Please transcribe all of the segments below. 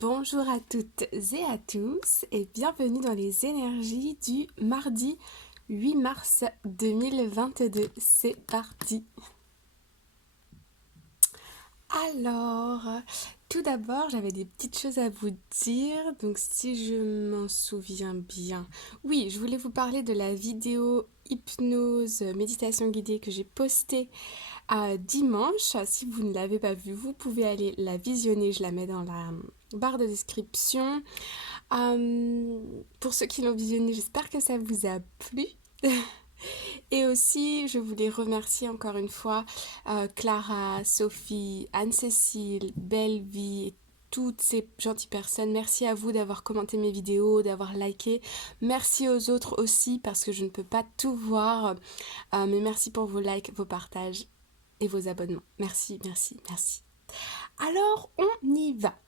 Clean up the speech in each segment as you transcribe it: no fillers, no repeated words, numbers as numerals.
Bonjour à toutes et à tous et bienvenue dans les énergies du mardi 8 mars 2022. C'est parti. Alors, tout d'abord, j'avais des petites choses à vous dire, donc si je m'en souviens bien. Oui, je voulais vous parler de la vidéo hypnose méditation guidée que j'ai postée dimanche. Si vous ne l'avez pas vue, vous pouvez aller la visionner, je la mets dans la barre de description. Pour ceux qui l'ont visionné, j'espère que ça vous a plu. Et aussi, je voulais remercier encore une fois Clara, Sophie, Anne-Cécile, Belle-Vie et toutes ces gentilles personnes. Merci à vous d'avoir commenté mes vidéos, d'avoir liké. Merci aux autres aussi parce que je ne peux pas tout voir. Mais merci pour vos likes, vos partages et vos abonnements. Merci, merci, merci. Alors, on y va.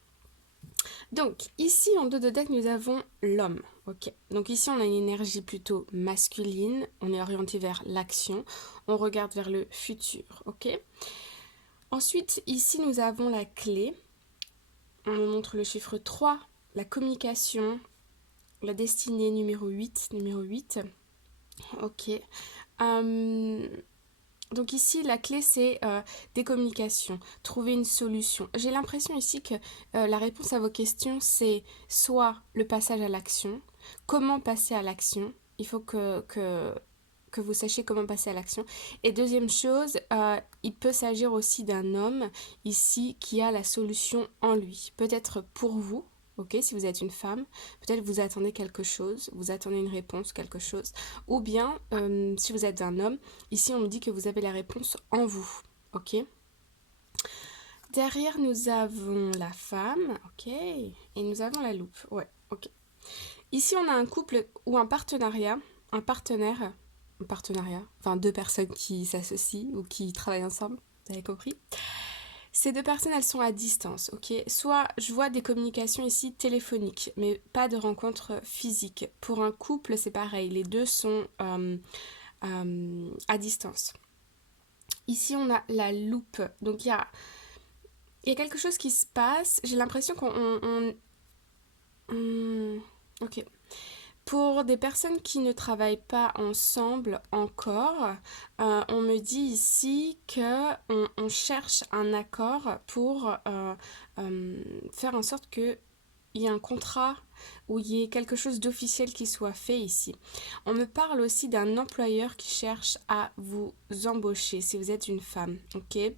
Donc, ici en dos de deck, nous avons l'homme. Ok. Donc ici, on a une énergie plutôt masculine. On est orienté vers l'action. On regarde vers le futur. Ok. Ensuite, ici, nous avons la clé. On nous montre le chiffre 3, la communication, la destinée numéro 8. Numéro 8. Ok. Euh, Donc ici, la clé, c'est des communications, trouver une solution. J'ai l'impression ici que la réponse à vos questions, c'est soit le passage à l'action, comment passer à l'action. Il faut que vous sachiez comment passer à l'action. Et deuxième chose, il peut s'agir aussi d'un homme ici qui a la solution en lui. Peut-être pour vous, ok, si vous êtes une femme, peut-être vous attendez quelque chose, vous attendez une réponse, quelque chose. Ou bien, si vous êtes un homme, ici on me dit que vous avez la réponse en vous, ok. Derrière nous avons la femme, ok, et nous avons la loupe, ouais, ok. Ici on a un couple ou un partenariat, un partenaire, un partenariat, enfin deux personnes qui s'associent ou qui travaillent ensemble, vous avez compris. Ces deux personnes, elles sont à distance, ok. Soit je vois des communications ici téléphoniques, mais pas de rencontres physiques. Pour un couple, c'est pareil, les deux sont à distance. Ici, on a la loupe. Donc, il y a quelque chose qui se passe. J'ai l'impression ok. Pour des personnes qui ne travaillent pas ensemble encore, on me dit ici que on cherche un accord pour faire en sorte que il y ait un contrat ou il y ait quelque chose d'officiel qui soit fait ici. On me parle aussi d'un employeur qui cherche à vous embaucher si vous êtes une femme, ok. Ouais,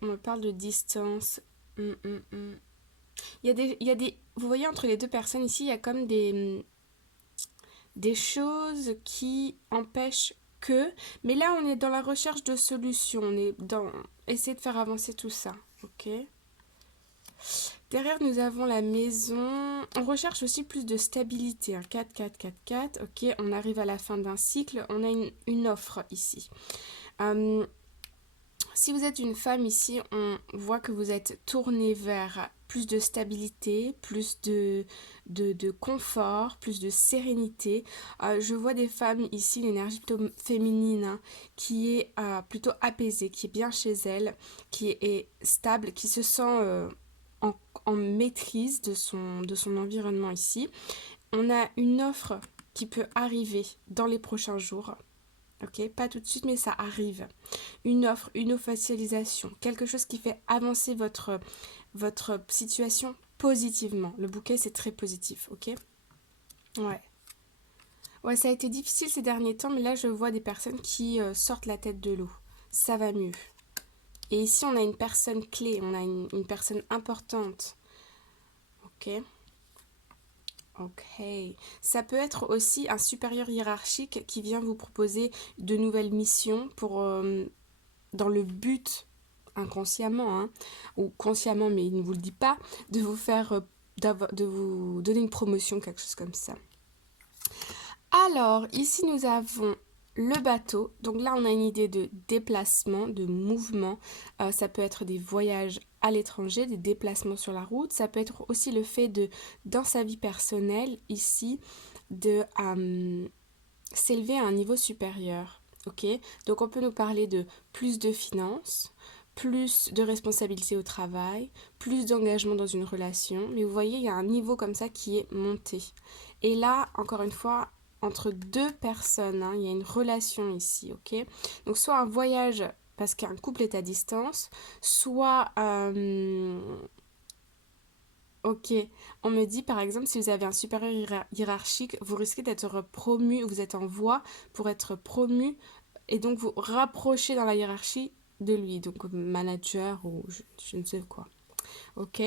on me parle de distance. Hum. Vous voyez, entre les deux personnes ici, il y a comme des choses qui empêchent que. Mais là, on est dans la recherche de solutions. On est dans essayer de faire avancer tout ça. Ok. Derrière, nous avons la maison. On recherche aussi plus de stabilité. 4, 4, 4, 4. Ok, on arrive à la fin d'un cycle. On a une offre ici. Si vous êtes une femme ici, on voit que vous êtes tournée vers plus de stabilité, plus de confort, plus de sérénité. Je vois des femmes ici, l'énergie plutôt féminine, hein, qui est plutôt apaisée, qui est bien chez elle, qui est stable, qui se sent en maîtrise de son environnement ici. On a une offre qui peut arriver dans les prochains jours. Ok, pas tout de suite, mais ça arrive. Une offre, une officialisation, quelque chose qui fait avancer votre situation positivement. Le bouquet, c'est très positif, ok. Ouais. Ouais, ça a été difficile ces derniers temps, mais là, je vois des personnes qui sortent la tête de l'eau. Ça va mieux. Et ici, on a une personne clé, on a une personne importante. Ok. Ok. Ça peut être aussi un supérieur hiérarchique qui vient vous proposer de nouvelles missions pour dans le but inconsciemment, hein, ou consciemment, mais il ne vous le dit pas, de vous faire, de vous donner une promotion, quelque chose comme ça. Alors, ici nous avons le bateau. Donc là, on a une idée de déplacement, de mouvement. Ça peut être des voyages à l'étranger, des déplacements sur la route. Ça peut être aussi le fait de, dans sa vie personnelle, ici, de s'élever à un niveau supérieur. Ok, donc on peut nous parler de plus de finances, plus de responsabilité au travail, plus d'engagement dans une relation. Mais vous voyez, il y a un niveau comme ça qui est monté. Et là, encore une fois, entre deux personnes, hein, il y a une relation ici, ok? Donc soit un voyage parce qu'un couple est à distance, soit... ok, on me dit par exemple si vous avez un supérieur hiérarchique, vous risquez d'être promu, vous êtes en voie pour être promu et donc vous rapprocher dans la hiérarchie de lui, donc manager ou je ne sais quoi. Ok.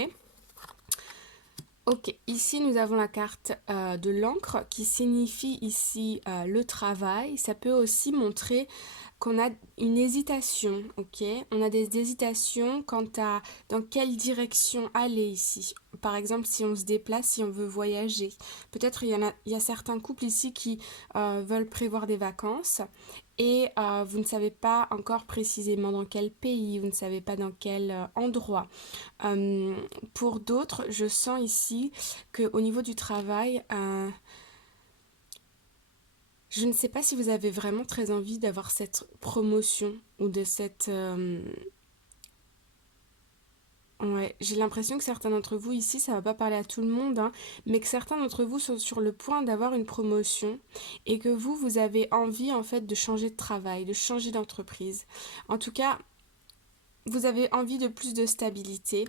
Ok, ici nous avons la carte de l'encre qui signifie ici le travail. Ça peut aussi montrer qu'on a une hésitation, ok? On a des hésitations quant à dans quelle direction aller ici. Par exemple, si on se déplace, si on veut voyager. Peut-être il y a certains couples ici qui veulent prévoir des vacances et vous ne savez pas encore précisément dans quel pays, vous ne savez pas dans quel endroit. Euh, pour d'autres, je sens ici qu'au niveau du travail, je ne sais pas si vous avez vraiment très envie d'avoir cette promotion ou de cette... Ouais, j'ai l'impression que certains d'entre vous ici, ça va pas parler à tout le monde, hein, mais que certains d'entre vous sont sur le point d'avoir une promotion et que vous avez envie en fait de changer de travail, de changer d'entreprise. En tout cas, vous avez envie de plus de stabilité.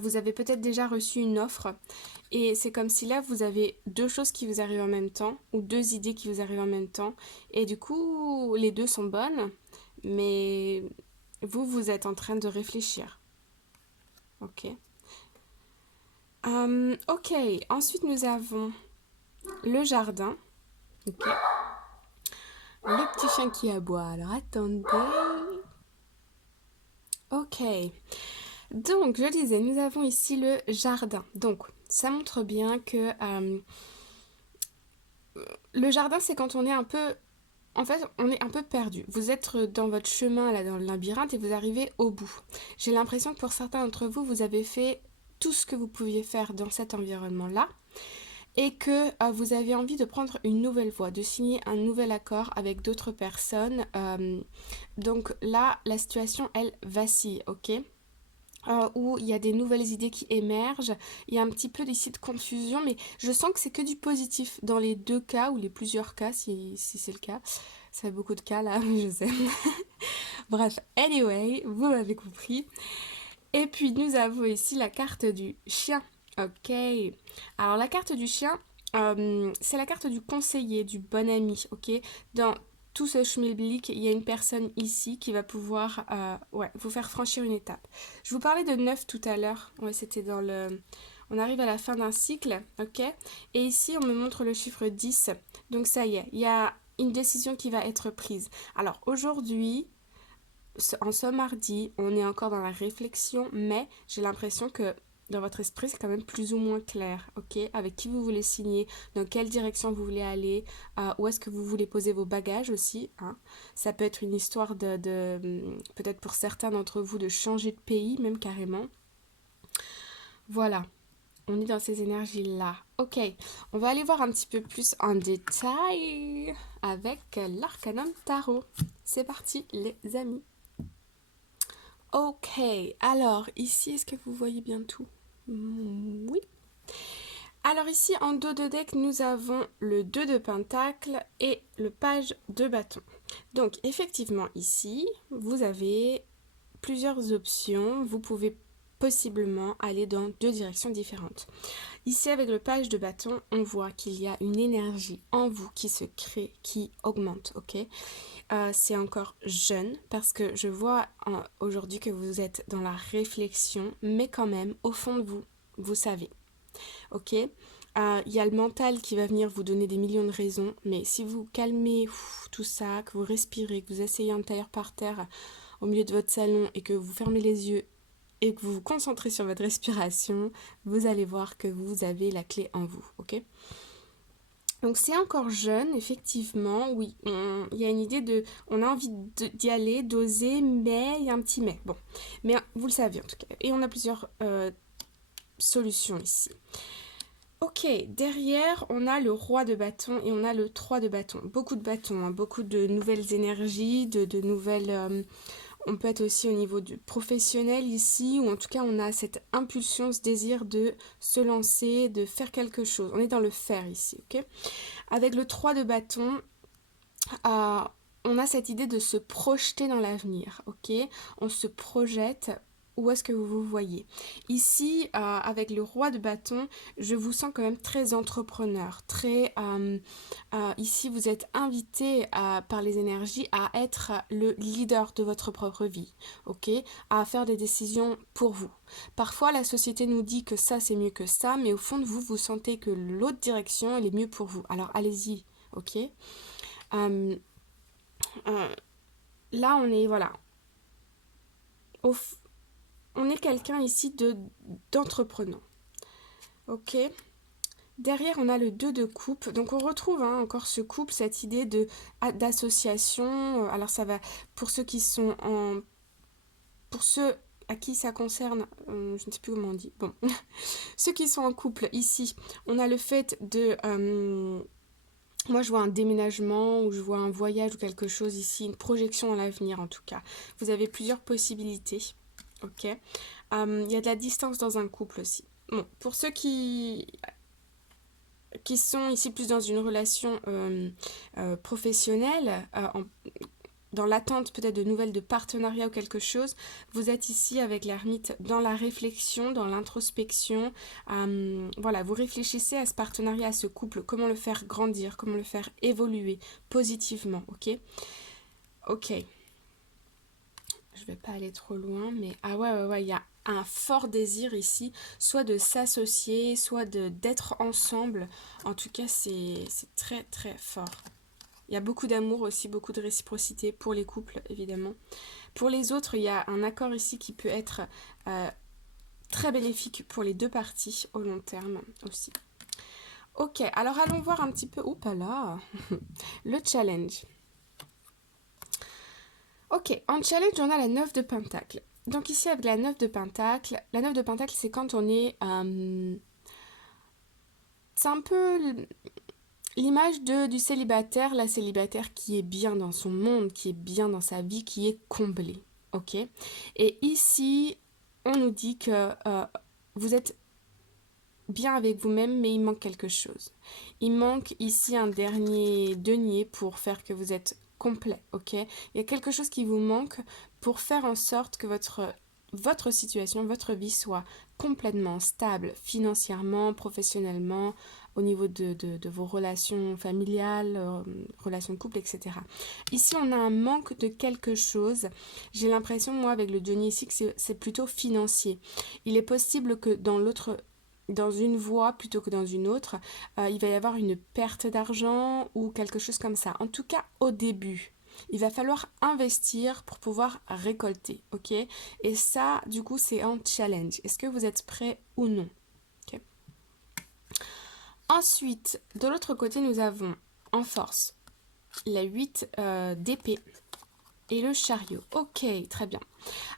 Vous avez peut-être déjà reçu une offre et c'est comme si là vous avez deux choses qui vous arrivent en même temps ou deux idées qui vous arrivent en même temps et du coup les deux sont bonnes mais vous êtes en train de réfléchir. Ok. Ok, ensuite nous avons le jardin. Ok. Le petit chien qui aboie. Alors attendez. Ok. Donc, je disais, nous avons ici le jardin. Donc, ça montre bien que le jardin, c'est quand on est un peu... En fait, on est un peu perdu. Vous êtes dans votre chemin, là, dans le labyrinthe, et vous arrivez au bout. J'ai l'impression que pour certains d'entre vous, vous avez fait tout ce que vous pouviez faire dans cet environnement-là, et que vous avez envie de prendre une nouvelle voie, de signer un nouvel accord avec d'autres personnes. Donc là, la situation, elle vacille, ok? Où il y a des nouvelles idées qui émergent, il y a un petit peu d'ici de confusion, mais je sens que c'est que du positif dans les deux cas, ou les plusieurs cas, si c'est le cas. Ça fait beaucoup de cas là, je sais. Bref, anyway, vous m'avez compris. Et puis nous avons ici la carte du chien. Ok. Alors la carte du chien, c'est la carte du conseiller, du bon ami. Ok. Dans tout ce schmilblick, il y a une personne ici qui va pouvoir ouais, vous faire franchir une étape. Je vous parlais de 9 tout à l'heure. Ouais, c'était dans le... On arrive à la fin d'un cycle, ok? Et ici, on me montre le chiffre 10. Donc ça y est, il y a une décision qui va être prise. Alors aujourd'hui, en ce mardi, on est encore dans la réflexion, mais j'ai l'impression que dans votre esprit, c'est quand même plus ou moins clair, ok? Avec qui vous voulez signer, dans quelle direction vous voulez aller, où est-ce que vous voulez poser vos bagages aussi, hein? Ça peut être une histoire peut-être pour certains d'entre vous, de changer de pays, même carrément. Voilà, on est dans ces énergies-là. Ok, on va aller voir un petit peu plus en détail avec l'Arcanum Tarot. C'est parti, les amis. Ok, alors ici, est-ce que vous voyez bien tout? Oui. Alors ici, en dos de deck, nous avons le 2 de pentacle et le page de bâton. Donc effectivement, ici, vous avez plusieurs options. Vous pouvez possiblement aller dans deux directions différentes. Ici, avec le page de bâton, on voit qu'il y a une énergie en vous qui se crée, qui augmente, ok? C'est encore jeune parce que je vois aujourd'hui que vous êtes dans la réflexion, mais quand même, au fond de vous, vous savez. Ok, il y a le mental qui va venir vous donner des millions de raisons, mais si vous calmez tout ça, que vous respirez, que vous asseyez en tailleur par terre au milieu de votre salon et que vous fermez les yeux et que vous vous concentrez sur votre respiration, vous allez voir que vous avez la clé en vous, ok? Donc c'est encore jeune, effectivement, oui, il y a une idée de... On a envie d'y aller, d'oser, mais il y a un petit mais. Bon, mais vous le savez en tout cas. Et on a plusieurs solutions ici. Ok, derrière, on a le roi de bâton et on a le 3 de bâton. Beaucoup de bâtons, hein, beaucoup de nouvelles énergies, de nouvelles... On peut être aussi au niveau du professionnel ici, ou en tout cas on a cette impulsion, ce désir de se lancer, de faire quelque chose. On est dans le faire ici, ok? Avec le 3 de bâton, euh, on a cette idée de se projeter dans l'avenir, ok? On se projette. Où est-ce que vous vous voyez? Ici, avec le roi de bâton, je vous sens quand même très entrepreneur, très... ici, vous êtes invité par les énergies à être le leader de votre propre vie, ok? À faire des décisions pour vous. Parfois, la société nous dit que ça, c'est mieux que ça, mais au fond de vous, vous sentez que l'autre direction, elle est mieux pour vous. Alors, allez-y, ok? Euh, euh, Là, on est, voilà, on est quelqu'un ici d'entreprenant. Ok. Derrière, on a le 2 de coupe. Donc, on retrouve encore ce couple, cette idée d'association. Alors, ça va pour ceux qui sont en... Pour ceux à qui ça concerne, je ne sais plus comment on dit. Bon. Ceux qui sont en couple, ici, on a le fait de... moi, je vois un déménagement ou je vois un voyage ou quelque chose ici, une projection dans l'avenir en tout cas. Vous avez plusieurs possibilités. Ok. Il y a de la distance dans un couple aussi. Bon, pour ceux qui sont ici plus dans une relation professionnelle, dans l'attente peut-être de nouvelles de partenariat ou quelque chose, vous êtes ici avec l'ermite dans la réflexion, dans l'introspection. Voilà, vous réfléchissez à ce partenariat, à ce couple, comment le faire grandir, comment le faire évoluer positivement, ok? Ok. Je vais pas aller trop loin, mais ah ouais, il y a un fort désir ici, soit de s'associer, soit d'être ensemble. En tout cas, c'est très très fort. Il y a beaucoup d'amour aussi, beaucoup de réciprocité pour les couples, évidemment. Pour les autres, il y a un accord ici qui peut être très bénéfique pour les deux parties au long terme aussi. Ok, alors allons voir un petit peu, oups là, le challenge. Ok, en challenge, on a la 9 de Pentacle. Donc ici, avec la 9 de Pentacle, la 9 de Pentacle, c'est quand on est... c'est un peu l'image du célibataire, la célibataire qui est bien dans son monde, qui est bien dans sa vie, qui est comblée. Ok? Et ici, on nous dit que vous êtes bien avec vous-même, mais il manque quelque chose. Il manque ici un dernier denier pour faire que vous êtes complet, ok? Il y a quelque chose qui vous manque pour faire en sorte que votre situation, votre vie soit complètement stable financièrement, professionnellement, au niveau de vos relations familiales, relations de couple, etc. Ici, on a un manque de quelque chose. J'ai l'impression, moi, avec le denier ici, que c'est plutôt financier. Il est possible que dans une voie plutôt que dans une autre, il va y avoir une perte d'argent ou quelque chose comme ça. En tout cas, au début, il va falloir investir pour pouvoir récolter, ok? Et ça, du coup, c'est un challenge. Est-ce que vous êtes prêt ou non? Okay. Ensuite, de l'autre côté, nous avons en force la 8 d'épée et le chariot. Ok, très bien.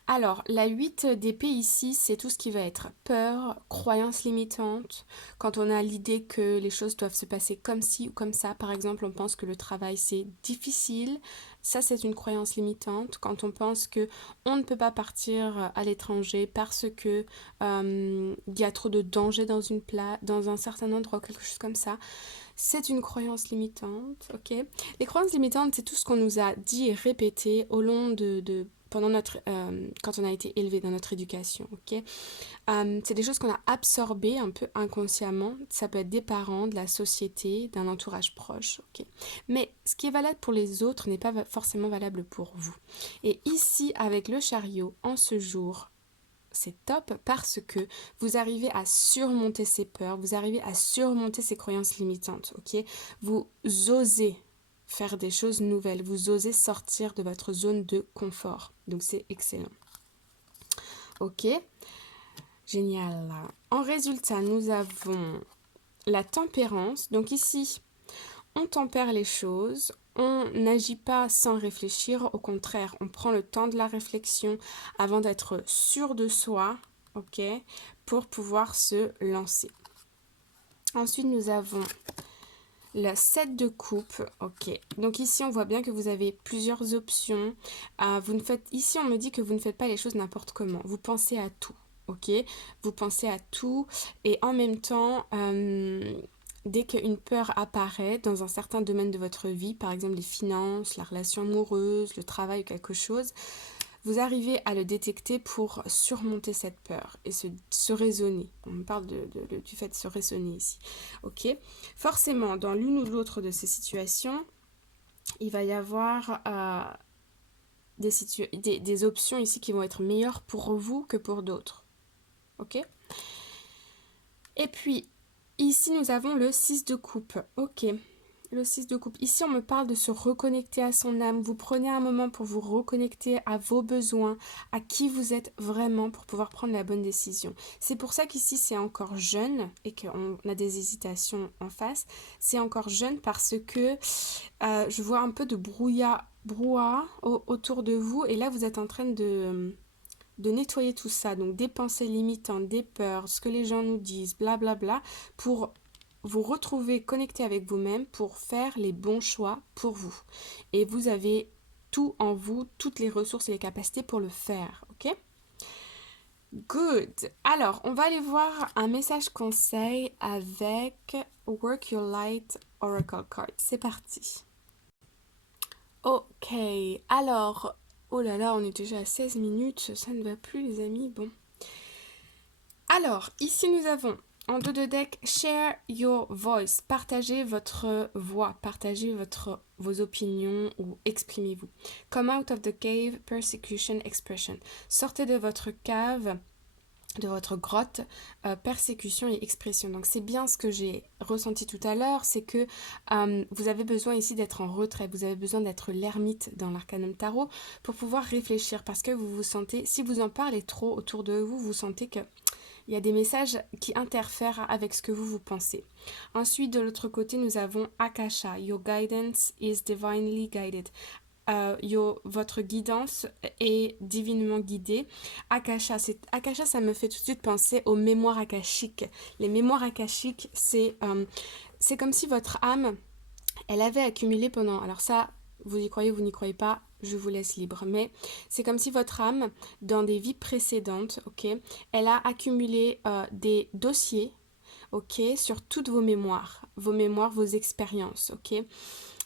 Alors, la 8 d'épée ici, c'est tout ce qui va être peur, croyance limitante. Quand on a l'idée que les choses doivent se passer comme ci ou comme ça, par exemple, on pense que le travail c'est difficile. Ça, c'est une croyance limitante. Quand on pense que on ne peut pas partir à l'étranger parce que il y a trop de danger dans un certain endroit, quelque chose comme ça. C'est une croyance limitante, ok? Les croyances limitantes, c'est tout ce qu'on nous a dit et répété au long pendant quand on a été élevé dans notre éducation, ok? C'est des choses qu'on a absorbées un peu inconsciemment. Ça peut être des parents, de la société, d'un entourage proche, ok? Mais ce qui est valable pour les autres n'est pas forcément valable pour vous. Et ici, avec le chariot, en ce jour, c'est top parce que vous arrivez à surmonter ces peurs, vous arrivez à surmonter ces croyances limitantes, ok? Vous osez faire des choses nouvelles, vous osez sortir de votre zone de confort. Donc c'est excellent. Ok, génial. En résultat, nous avons la tempérance. Donc ici, on tempère les choses, on n'agit pas sans réfléchir, au contraire, on prend le temps de la réflexion avant d'être sûr de soi, ok, pour pouvoir se lancer. Ensuite, nous avons Le 7 de coupe, ok. Donc ici, on voit bien que vous avez plusieurs options. Ici, on me dit que vous ne faites pas les choses n'importe comment. Vous pensez à tout, ok. Vous pensez à tout et en même temps, dès qu'une peur apparaît dans un certain domaine de votre vie, par exemple les finances, la relation amoureuse, le travail ou quelque chose, vous arrivez à le détecter pour surmonter cette peur et se raisonner. On parle du fait de se raisonner ici. Ok. Forcément, dans l'une ou l'autre de ces situations, il va y avoir des options ici qui vont être meilleures pour vous que pour d'autres. Ok. Et puis, ici, nous avons le 6 de coupe. Ok. Le 6 de coupe. Ici, on me parle de se reconnecter à son âme. Vous prenez un moment pour vous reconnecter à vos besoins, à qui vous êtes vraiment pour pouvoir prendre la bonne décision. C'est pour ça qu'ici, c'est encore jeune et qu'on a des hésitations en face. C'est encore jeune parce que je vois un peu de brouhaha autour de vous. Et là, vous êtes en train de nettoyer tout ça. Donc, des pensées limitantes, des peurs, ce que les gens nous disent, blablabla, pour vous retrouver connecté avec vous-même pour faire les bons choix pour vous. Et vous avez tout en vous, toutes les ressources et les capacités pour le faire, ok? Good. Alors, on va aller voir un message conseil avec Work Your Light Oracle Card. C'est parti. Ok, alors, oh là là, on est déjà à 16 minutes, ça ne va plus les amis, bon. Alors, ici nous avons en dos de deck, share your voice, partagez votre voix, partagez vos opinions ou exprimez-vous. Come out of the cave, persecution, expression. Sortez de votre cave, de votre grotte, persécution et expression. Donc c'est bien ce que j'ai ressenti tout à l'heure, c'est que vous avez besoin ici d'être en retrait, vous avez besoin d'être l'ermite dans l'Arcanum Tarot pour pouvoir réfléchir parce que vous vous sentez, si vous en parlez trop autour de vous, vous sentez que il y a des messages qui interfèrent avec ce que vous pensez. Ensuite, de l'autre côté, nous avons Akasha. Your guidance is divinely guided. Votre guidance est divinement guidée. Akasha, ça me fait tout de suite penser aux mémoires akashiques. Les mémoires akashiques, c'est comme si votre âme, elle avait accumulé pendant... Alors ça, vous y croyez, vous n'y croyez pas, je vous laisse libre. Mais c'est comme si votre âme, dans des vies précédentes, ok, elle a accumulé des dossiers, ok, sur toutes vos mémoires, vos expériences, ok.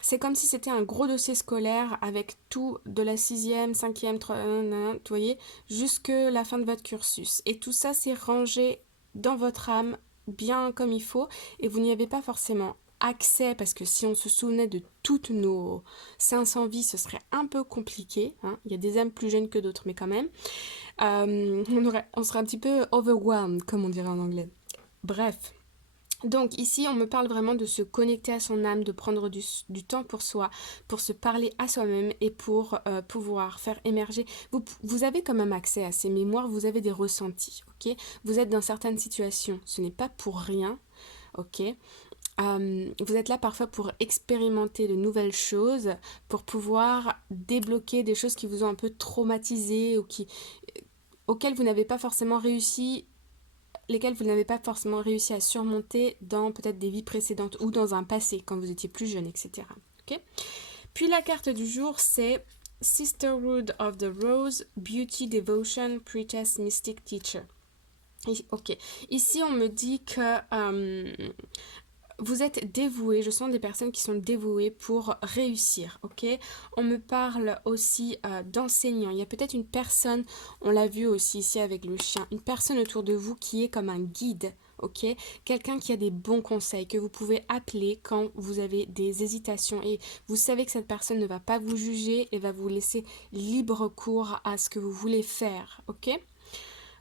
C'est comme si c'était un gros dossier scolaire avec tout de la 6e, 5e, 3e, vous voyez, jusque la fin de votre cursus. Et tout ça, c'est rangé dans votre âme bien comme il faut et vous n'y avez pas forcément accès parce que si on se souvenait de toutes nos 500 vies, ce serait un peu compliqué. Hein. Il y a des âmes plus jeunes que d'autres, mais quand même. On serait un petit peu overwhelmed, comme on dirait en anglais. Bref. Donc ici, on me parle vraiment de se connecter à son âme, de prendre du temps pour soi, pour se parler à soi-même et pour pouvoir faire émerger. Vous avez quand même accès à ces mémoires, vous avez des ressentis, ok? Vous êtes dans certaines situations, ce n'est pas pour rien, ok? Vous êtes là parfois pour expérimenter de nouvelles choses, pour pouvoir débloquer des choses qui vous ont un peu traumatisé ou auxquelles vous n'avez pas forcément réussi lesquels vous n'avez pas forcément réussi à surmonter dans peut-être des vies précédentes ou dans un passé, quand vous étiez plus jeune, etc. Okay. Puis la carte du jour, c'est Sisterhood of the Rose, Beauty, Devotion, Priestess, Mystic, Teacher. Ok, ici on me dit que vous êtes dévoués, je sens des personnes qui sont dévouées pour réussir, ok? On me parle aussi d'enseignants. Il y a peut-être une personne, on l'a vu aussi ici avec le chien, une personne autour de vous qui est comme un guide, ok? Quelqu'un qui a des bons conseils que vous pouvez appeler quand vous avez des hésitations et vous savez que cette personne ne va pas vous juger et va vous laisser libre cours à ce que vous voulez faire, ok?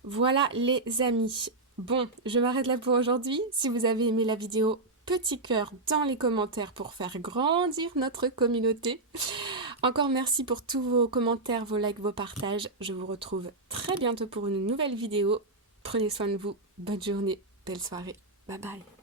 Voilà les amis. Bon, je m'arrête là pour aujourd'hui. Si vous avez aimé la vidéo, petit cœur dans les commentaires pour faire grandir notre communauté. Encore merci pour tous vos commentaires, vos likes, vos partages. Je vous retrouve très bientôt pour une nouvelle vidéo. Prenez soin de vous. Bonne journée, belle soirée. Bye bye.